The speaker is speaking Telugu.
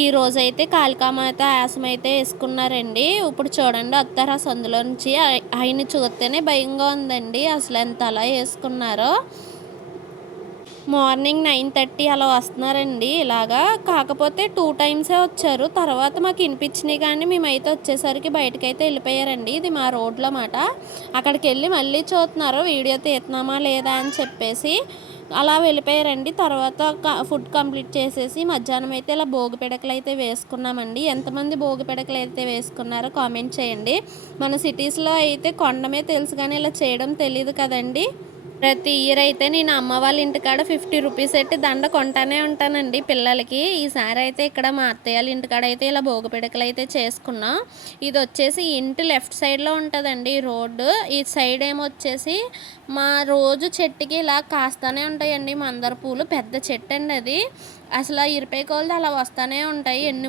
ఈ రోజైతే కాళికామాత యాసం అయితే వేసుకున్నారండి. ఇప్పుడు చూడండి వస్తారు ఆ సందులో నుంచి. ఆయన్ని చూస్తేనే భయంగా ఉందండి. అసలు ఎంత అలా వేసుకున్నారో. మార్నింగ్ 9:30 అలా వస్తున్నారండి ఇలాగా. కాకపోతే 2 టైమ్సే వచ్చారు. తర్వాత మాకు వినిపించినాయి కానీ మేమైతే వచ్చేసరికి బయటకైతే వెళ్ళిపోయారండి. ఇది మా రోడ్లో మాట. అక్కడికి వెళ్ళి మళ్ళీ చూస్తున్నారు వీడియో తీస్తున్నామా లేదా అని చెప్పేసి. అలా వెళ్ళిపోయారండి. తర్వాత ఫుడ్ కంప్లీట్ చేసేసి మధ్యాహ్నం అయితే ఇలా భోగి పిడకలు అయితే వేసుకున్నామండి. ఎంతమంది భోగి పిడకలు అయితే వేసుకున్నారో కామెంట్ చేయండి. మన సిటీస్లో అయితే కొండమే తెలుసు కానీ ఇలా చేయడం తెలియదు కదండి. ప్రతి ఇయర్ అయితే నేను అమ్మ వాళ్ళ ఇంటికాడ 50 రూపీస్ పెట్టి దండ కొంటానే ఉంటానండి పిల్లలకి. ఈసారి అయితే ఇక్కడ మా అత్తయ్య వాళ్ళ ఇంటికాడ అయితే ఇలా భోగి పిడకలు అయితే చేసుకున్నాం. ఇది వచ్చేసి ఇంటి లెఫ్ట్ సైడ్లో ఉంటుందండి రోడ్డు. ఈ సైడ్ ఏమొచ్చేసి మా రోజు చెట్టుకి ఇలా కాస్తూనే ఉంటాయండి మందార పూలు. పెద్ద చెట్టు అండి అది. అసలు ఇరిపే కొలది అలా వస్తూనే ఉంటాయి. ఎన్ని